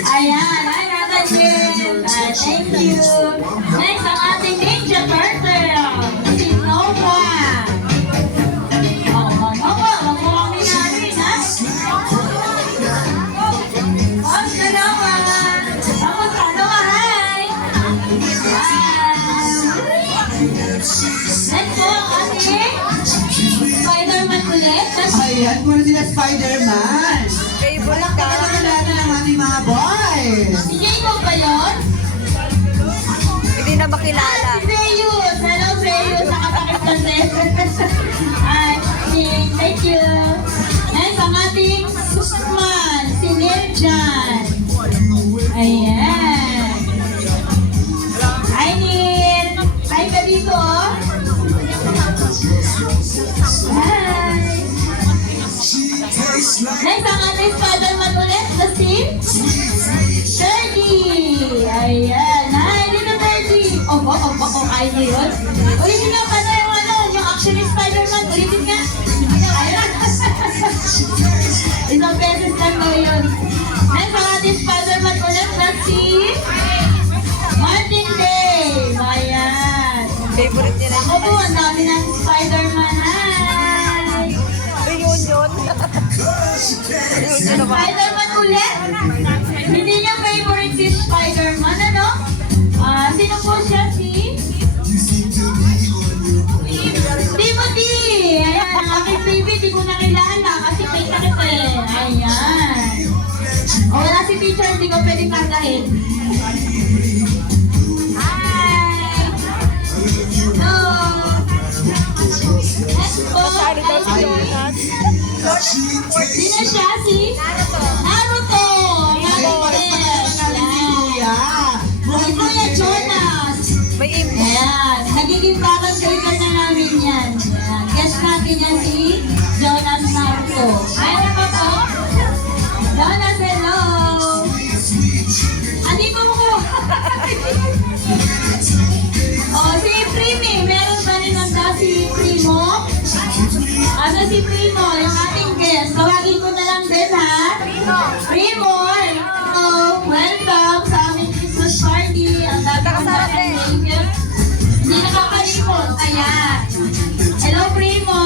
Ayan, ay nakagin. Thank you. Next, ang ating ninja turtle. Si Nova. Nova, wag mo kang minarin, ha? Kamusta, Nova? Kamusta, Nova? Hi! Next po, ang ating Spider-Man ulit. Ayan, muna sila Spider-Man. Favorite ka. Palakpakan natin ang ating mga boys. Si Jacob ba yun? Hindi na makilala. Si Zeus! Hello, Zeus! Nakapakit ka, Zeus. Ay, thank you. Next, ang ating Superman, si Nirjan. Ayan. Hi, Nir! Hi ka dito, oh. Hi! Next, ang ating Spider-Man ulit, na si Fergie. Ayan. Hi, dito Fergie. Opo, kaya mo yun. Ulitin nga pa na yung action ni Spider-Man. Ulitin nga. Ayan. Isang beses lang mo yun. Next, ang ating Spider-Man ulit, na si Martin Day. Ayan. Favorite niya rin. Ako po, ang dami ng Spider-Man. Hi! Reunion. Reunion naman. Spider-Man ulit? Hindi niya favorite si Spider-Man, ano? Sino po siya? Si Timothy! Ayan, ang aking baby, di ko nakilala kasi may sakit eh. Ayan. O wala si teacher, hindi ko pwedeng kargahin. Hi! Hello! Next po, Sali daw si Jonas. sino siya? Si Naruto! Si Kuya Jonas! May impo. Ayan, nagiging parang kaibigan na namin yan. Ayan, guest natin yan si Jonas Naruto. Hi, ano pa po? Jonas, hello! Andito mo ko! Si Primi, meron ba rin nanda si Primo? Ano si Primo, yung ating guest? Tawagin ko na lang din, ha? Primo, hello! Welcome sa aming Christmas party. Ang dami ko na hindi nakakalimot. Ayan. Hello, Primo!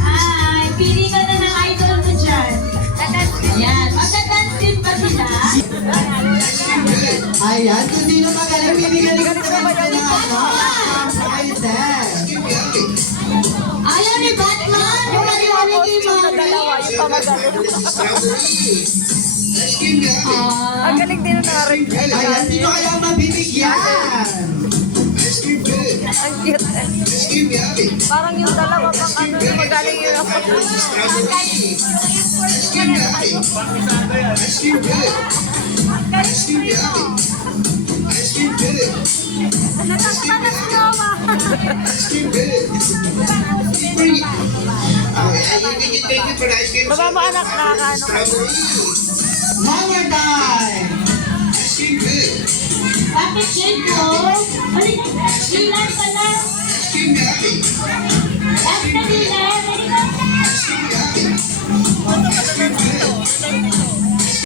Hi! Pili ka na ng idol mo dyan. Ayan. Magdadance din ba sila? Ayan, kung sino magaling, bibigyan ko naman sila ng item. Ayaw ni Batman! Bumali-wali kay Yung dalawa, Mami! yung pamagaling. Ang galing din na rin. Ayan, sino kaya ang mabibigyan? Ang cute eh. Parang yung dalawa pang ano, magaling yung ako. Natakpan na si Noah. Baba mo anak, nakakaano ka. One more time. Bakit Jacob? Halika, Dylan ka na. Bakit na Dylan? Halika.